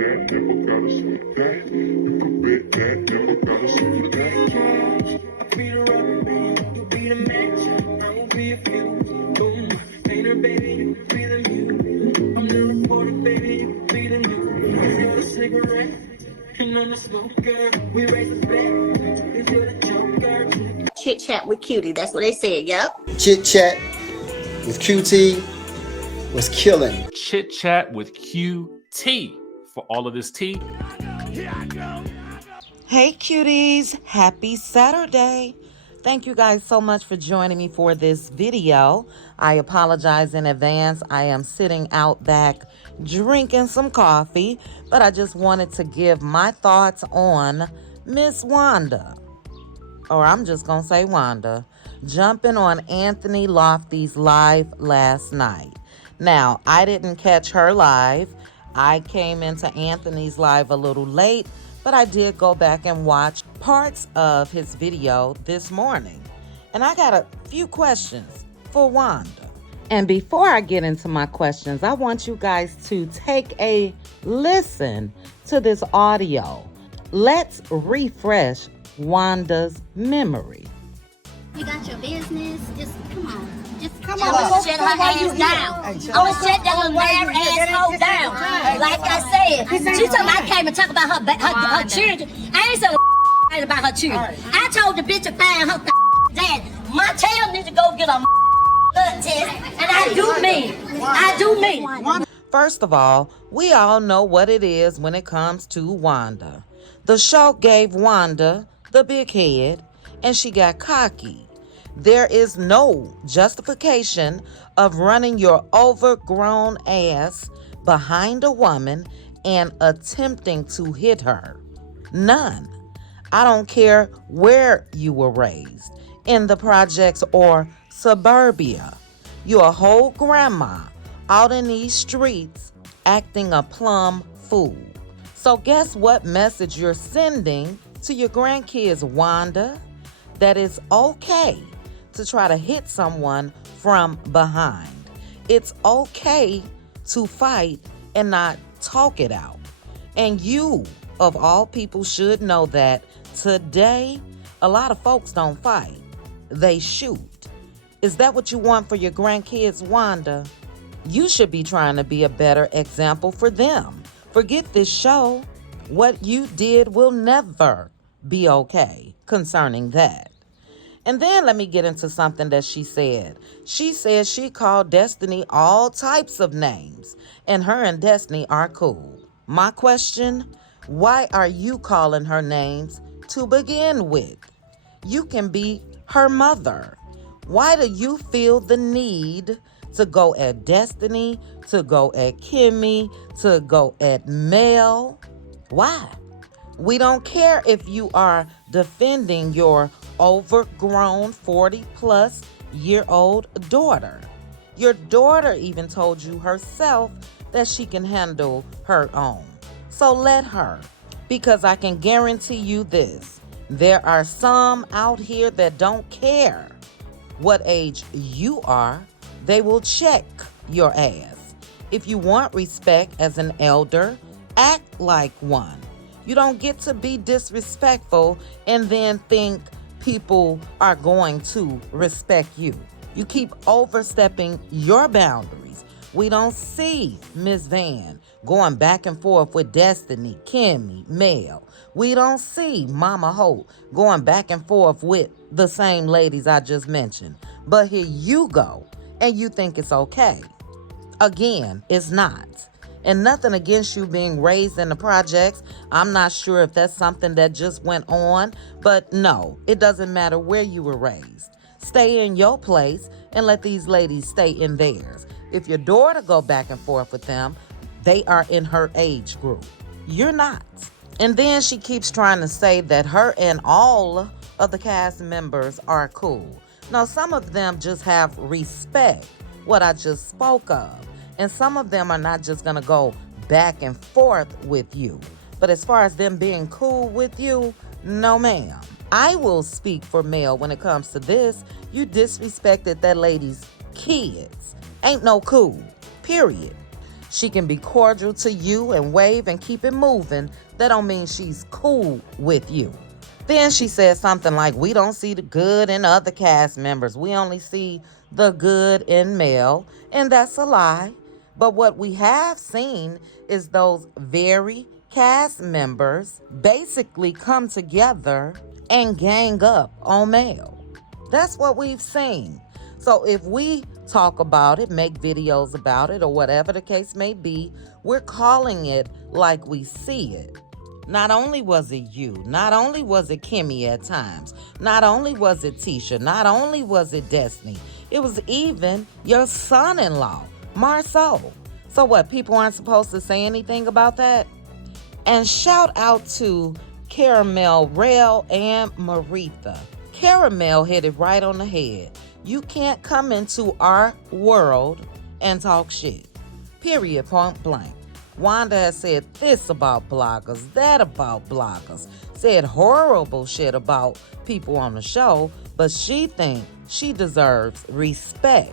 that, never gotta sweet that. You can bet that, never gotta sweet that. I'll be the rubber band, you'll be the match. I won't be a few. Boom, painter baby, you can be the mute. I'm the reporter baby, you can be the news. You're the cigarette, and I'm the smoker. We raise the bet, if you're the joker. Chit chat with cutie, that's what they said. Yep. Chit chat with QT was killing. Chit chat with QT for all of this tea. Hey cuties, happy Saturday. Thank you guys so much for joining me for this video. I apologize in advance. I am sitting out back drinking some coffee, but I just wanted to give my thoughts on Miss Wanda. Or I'm just going to say Wanda, jumping on Anthony Lofty's live last night. Now, I didn't catch her live. I came into Anthony's live a little late, but I did go back and watch parts of his video this morning. And I got a few questions for Wanda. And before I get into my questions, I want you guys to take a listen to this audio. Let's refresh Wanda's memory. You got your business. Just come on. Just Come on, shut her ass down. I'm gonna shut that little married asshole down. Like I said, she told me I came and talk about her children. I ain't so about her children. I told the bitch to find her dad. My tail needs to go get a blood test, and I do me. First of all, we all know what it is when it comes to Wanda. The show gave Wanda the big head, and she got cocky. There is no justification of running your overgrown ass behind a woman and attempting to hit her. None. I don't care where you were raised, in the projects or suburbia. You're a whole grandma out in these streets acting a plumb fool. So guess what message you're sending to your grandkids, Wanda? That it's okay to try to hit someone from behind. It's okay to fight and not talk it out. And you, of all people, should know that today, a lot of folks don't fight. They shoot. Is that what you want for your grandkids, Wanda? You should be trying to be a better example for them. Forget this show. What you did will never be okay concerning that. And then let me get into something that she said. She said she called Destiny all types of names, and her and Destiny are cool. My question, why are you calling her names to begin with? You can be her mother. Why do you feel the need to go at Destiny, to go at Kimmy, to go at Mel? Why? We don't care if you are defending your overgrown 40-plus year-old daughter. Your daughter even told you herself that she can handle her own. So let her, because I can guarantee you this. There are some out here that don't care what age you are. They will check your ass. If you want respect as an elder, act like one. You don't get to be disrespectful and then think people are going to respect you. You keep overstepping your boundaries. We don't see Ms. Van going back and forth with Destiny, Kimmy, Mel. We don't see Mama Hope going back and forth with the same ladies I just mentioned. But here you go, and you think it's okay. Again, it's not. And nothing against you being raised in the projects. I'm not sure if that's something that just went on. But no, it doesn't matter where you were raised. Stay in your place and let these ladies stay in theirs. If your daughter go back and forth with them, they are in her age group. You're not. And then she keeps trying to say that her and all of the cast members are cool. No, some of them just have respect, what I just spoke of. And some of them are not just going to go back and forth with you. But as far as them being cool with you, no ma'am. I will speak for Mel when it comes to this. You disrespected that lady's kids. Ain't no cool, period. she can be cordial to you and wave and keep it moving, that don't mean she's cool with you. Then she said something like, we don't see the good in other cast members. We only see the good in Mel. And that's a lie. But what we have seen is those very cast members basically come together and gang up on Mel. That's what we've seen. So if we talk about it, make videos about it, or whatever the case may be, we're calling it like we see it. Not only was it you, not only was it Kimmy at times, not only was it Tisha, not only was it Destiny, it was even your son-in-law, Marceau. So what, people aren't supposed to say anything about that? And shout out to Caramel, Rel, and Maritha. Caramel hit it right on the head. You can't come into our world and talk shit. Period, point blank. Wanda has said this about bloggers, that about bloggers, said horrible shit about people on the show, but she thinks she deserves respect.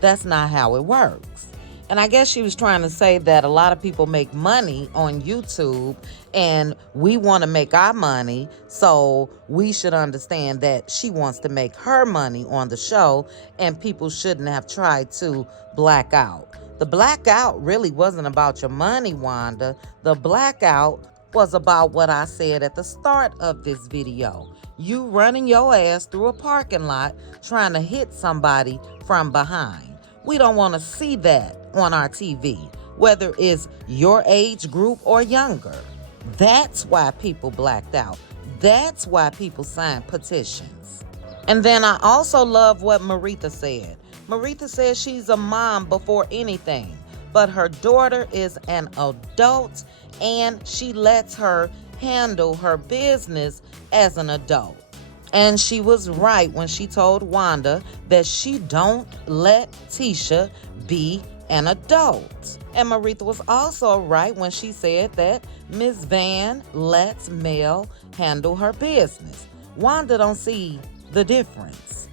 That's not how it works. And I guess she was trying to say that a lot of people make money on YouTube and we want to make our money, so we should understand that she wants to make her money on the show and people shouldn't have tried to black out. The blackout really wasn't about your money, Wanda. The blackout was about what I said at the start of this video. You running your ass through a parking lot trying to hit somebody from behind. We don't want to see that on our TV, whether it's your age group or younger. That's why people blacked out. That's why people signed petitions. And then I also love what Maritha said. Maritha says she's a mom before anything, but her daughter is an adult and she lets her handle her business as an adult. And she was right when she told Wanda that she don't let Tisha be an adult. And Maritha was also right when she said that Ms. Van lets Mel handle her business. Wanda don't see the difference.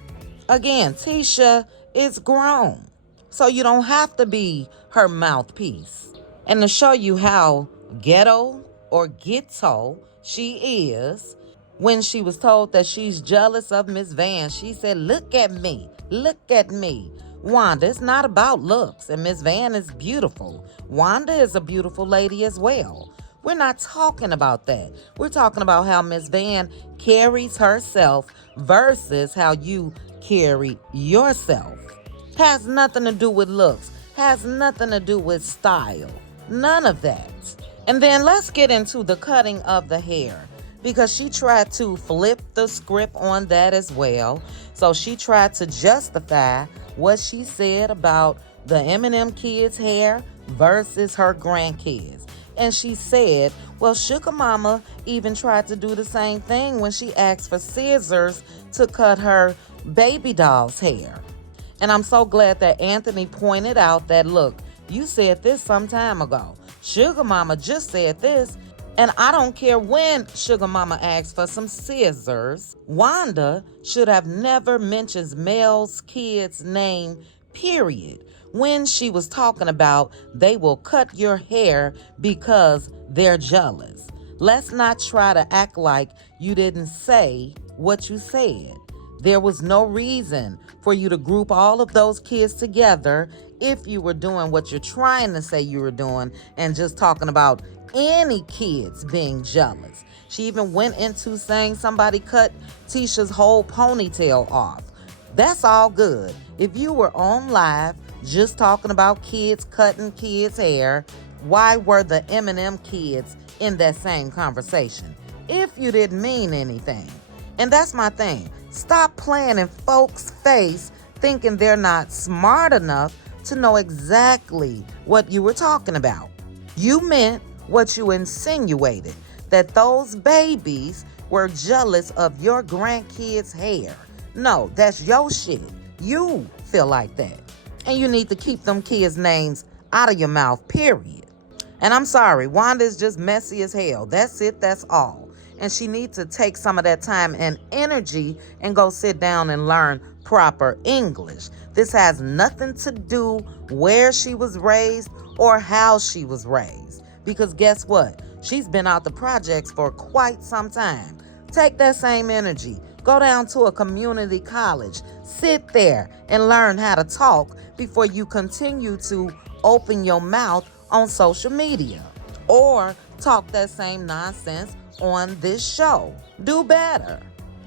Again, Tisha is grown, so you don't have to be her mouthpiece. And to show you how ghetto or ghetto she is, when she was told that she's jealous of Miss Van, she said, look at me, look at me. Wanda, it's not about looks, and Miss Van is beautiful. Wanda is a beautiful lady as well. We're not talking about that. We're talking about how Miss Van carries herself versus how you carry yourself. Has nothing to do with looks, has nothing to do with style, none of that. And then let's get into the cutting of the hair, because she tried to flip the script on that as well. So she tried to justify what she said about the Eminem kids' hair versus her grandkids. And she said, well, Sugar Mama even tried to do the same thing when she asked for scissors to cut her baby doll's hair. And I'm so glad that Anthony pointed out that, look, you said this some time ago. Sugar Mama just said this. And I don't care when Sugar Mama asked for some scissors. Wanda should have never mentioned Mel's kid's name, period, when she was talking about they will cut your hair because they're jealous. Let's not try to act like you didn't say what you said. There was no reason for you to group all of those kids together if you were doing what you're trying to say you were doing and just talking about any kids being jealous. She even went into saying somebody cut Tisha's whole ponytail off. That's all good. If you were on live just talking about kids cutting kids' hair, why were the Eminem kids in that same conversation? If you didn't mean anything. And that's my thing. Stop playing in folks' face thinking they're not smart enough to know exactly what you were talking about. You meant what you insinuated, that those babies were jealous of your grandkids' hair. No, that's your shit. You feel like that. And you need to keep them kids' names out of your mouth, period. And I'm sorry, Wanda is just messy as hell. That's it, that's all. And she needs to take some of that time and energy and go sit down and learn proper English. This has nothing to do where she was raised or how she was raised. Because guess what? She's been out the projects for quite some time. Take that same energy. Go down to a community college. Sit there and learn how to talk before you continue to open your mouth on social media or talk that same nonsense on this show. Do better.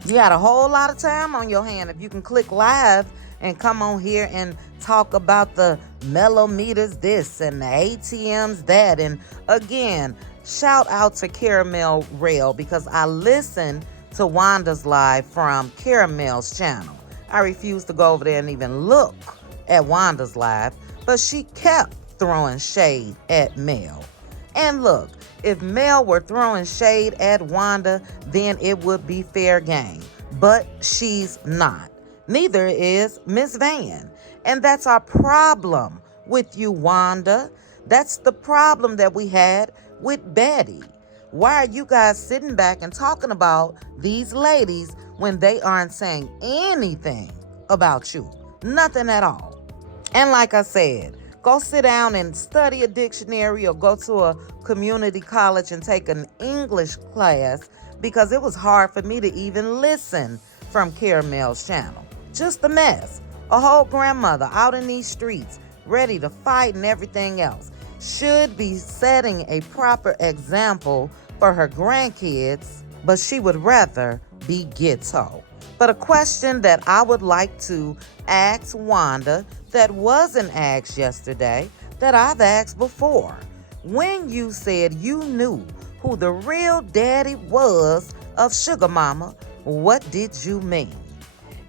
You got a whole lot of time on your hand if you can click live and come on here and talk about the mellometers this and the ATMs that. And again, shout out to Caramel Rail because I listened to Wanda's live from Caramel's channel. I refused to go over there and even look at Wanda's live, but she kept throwing shade at Mel. And look, if Mel were throwing shade at Wanda, then it would be fair game. But she's not. Neither is Miss Van. And that's our problem with you, Wanda. That's the problem that we had with Betty. Why are you guys sitting back and talking about these ladies when they aren't saying anything about you? Nothing at all. And like I said, go sit down and study a dictionary or go to a community college and take an English class because it was hard for me to even listen from Caramel's channel. Just a mess. A whole grandmother out in these streets, ready to fight and everything else. Should be setting a proper example for her grandkids, but she would rather be ghetto. But a question that I would like to ask Wanda that wasn't asked yesterday, that I've asked before. When you said you knew who the real daddy was of Sugar Mama, what did you mean?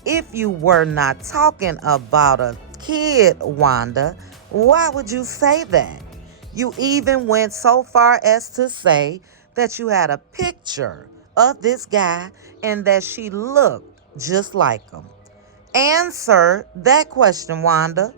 If you were not talking about a kid, Wanda, why would you say that? You even went so far as to say that you had a picture of this guy and that she looked just like him. Answer that question, Wanda.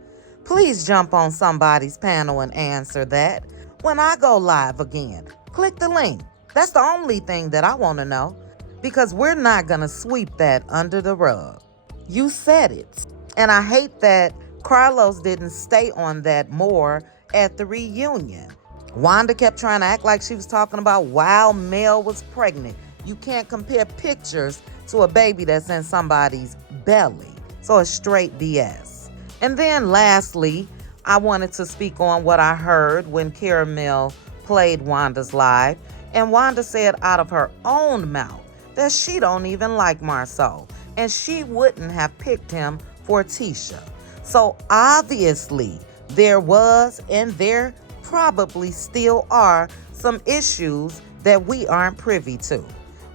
Please jump on somebody's panel and answer that. When I go live again, click the link. That's the only thing that I want to know, because we're not going to sweep that under the rug. You said it. And I hate that Carlos didn't stay on that more at the reunion. Wanda kept trying to act like she was talking about while Mel was pregnant. You can't compare pictures to a baby that's in somebody's belly. So it's straight BS. And then lastly, I wanted to speak on what I heard when Caramel played Wanda's live. And Wanda said out of her own mouth that she don't even like Marceau. And she wouldn't have picked him for Tisha. So obviously there was and there probably still are some issues that we aren't privy to.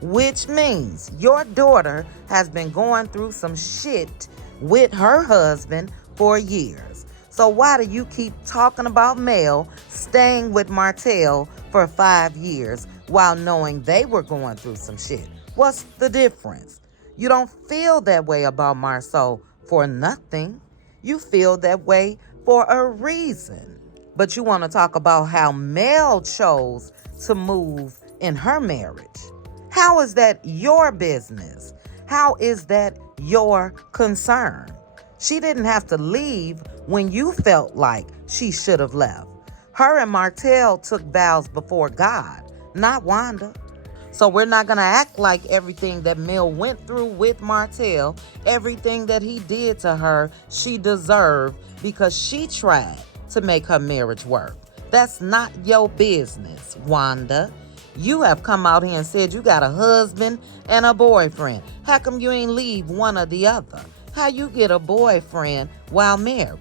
Which means your daughter has been going through some shit with her husband for years. So why do you keep talking about Mel staying with Martell for 5 years while knowing they were going through some shit? What's the difference? You don't feel that way about Marceau for nothing. You feel that way for a reason. But you want to talk about how Mel chose to move in her marriage. How is that your business? How is that your concern? She didn't have to leave when you felt like she should have left. Her and Martell took vows before God, not Wanda. So we're not going to act like everything that Mel went through with Martell, everything that he did to her, she deserved because she tried to make her marriage work. That's not your business, Wanda. You have come out here and said you got a husband and a boyfriend. How come you ain't leave one or the other? How you get a boyfriend while married?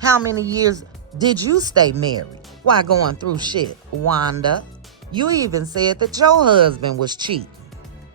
How many years did you stay married while going through shit, Wanda? You even said that your husband was cheating.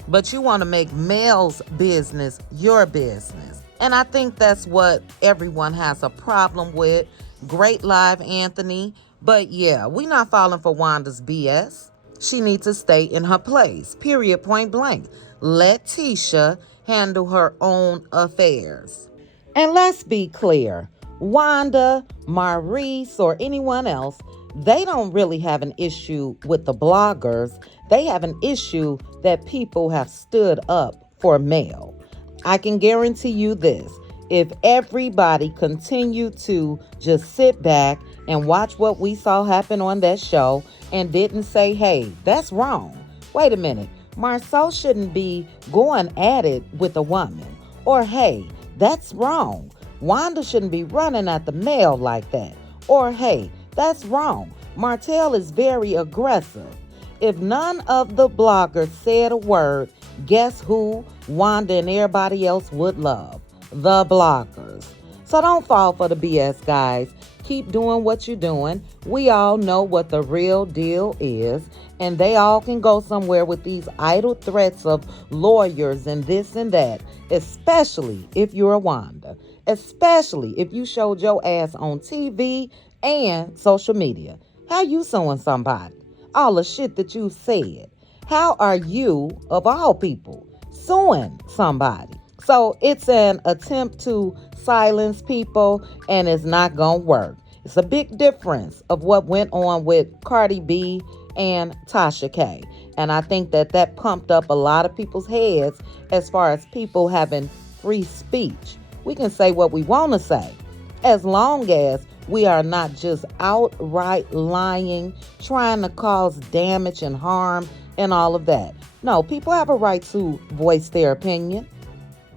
But you want to make Mel's business your business. And I think that's what everyone has a problem with. Great live, Anthony. But yeah, we not falling for Wanda's BS. She needs to stay in her place. Period, point blank. Let Tisha handle her own affairs. And let's be clear. Wanda, Maurice, or anyone else, they don't really have an issue with the bloggers. They have an issue that people have stood up for Mel. I can guarantee you this. If everybody continued to just sit back and watch what we saw happen on that show and didn't say, hey, that's wrong. Wait a minute. Marceau shouldn't be going at it with a woman. Or, hey, that's wrong. Wanda shouldn't be running at the male like that. Or, hey, that's wrong. Martell is very aggressive. If none of the bloggers said a word, guess who Wanda and everybody else would love? The bloggers. So don't fall for the BS, guys. Keep doing what you're doing. We all know what the real deal is, and they all can go somewhere with these idle threats of lawyers and this and that, especially if you're a Wanda, especially if you showed your ass on TV and social media. How you suing somebody? All the shit that you said. How are you, of all people, suing somebody? So it's an attempt to silence people, and it's not gonna work. It's a big difference of what went on with Cardi B and Tasha K. And I think that pumped up a lot of people's heads as far as people having free speech. We can say what we want to say, as long as we are not just outright lying, trying to cause damage and harm and all of that. No, people have a right to voice their opinion.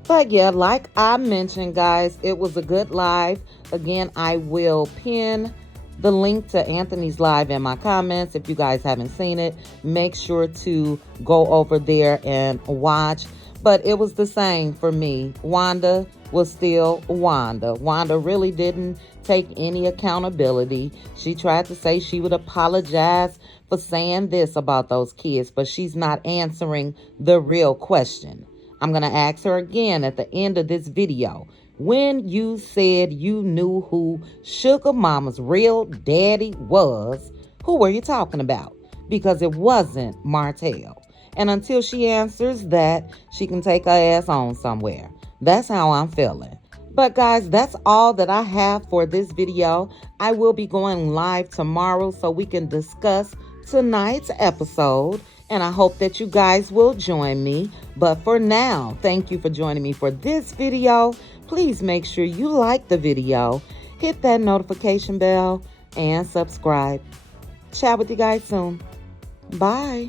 But yeah, like I mentioned, guys, it was a good live. Again, I will pin the link to Anthony's live in my comments. If you guys haven't seen it, make sure to go over there and watch. But it was the same for me. Wanda was still Wanda. Wanda really didn't take any accountability. She tried to say she would apologize for saying this about those kids, but she's not answering the real question. I'm going to ask her again at the end of this video. When you said you knew who Sugar Mama's real daddy was, who were you talking about? Because it wasn't Martell. And until she answers that, she can take her ass on somewhere. That's how I'm feeling. But guys, that's all that I have for this video. I will be going live tomorrow so we can discuss tonight's episode. And I hope that you guys will join me. But for now, thank you for joining me for this video. Please make sure you like the video, hit that notification bell, and subscribe. Chat with you guys soon. Bye.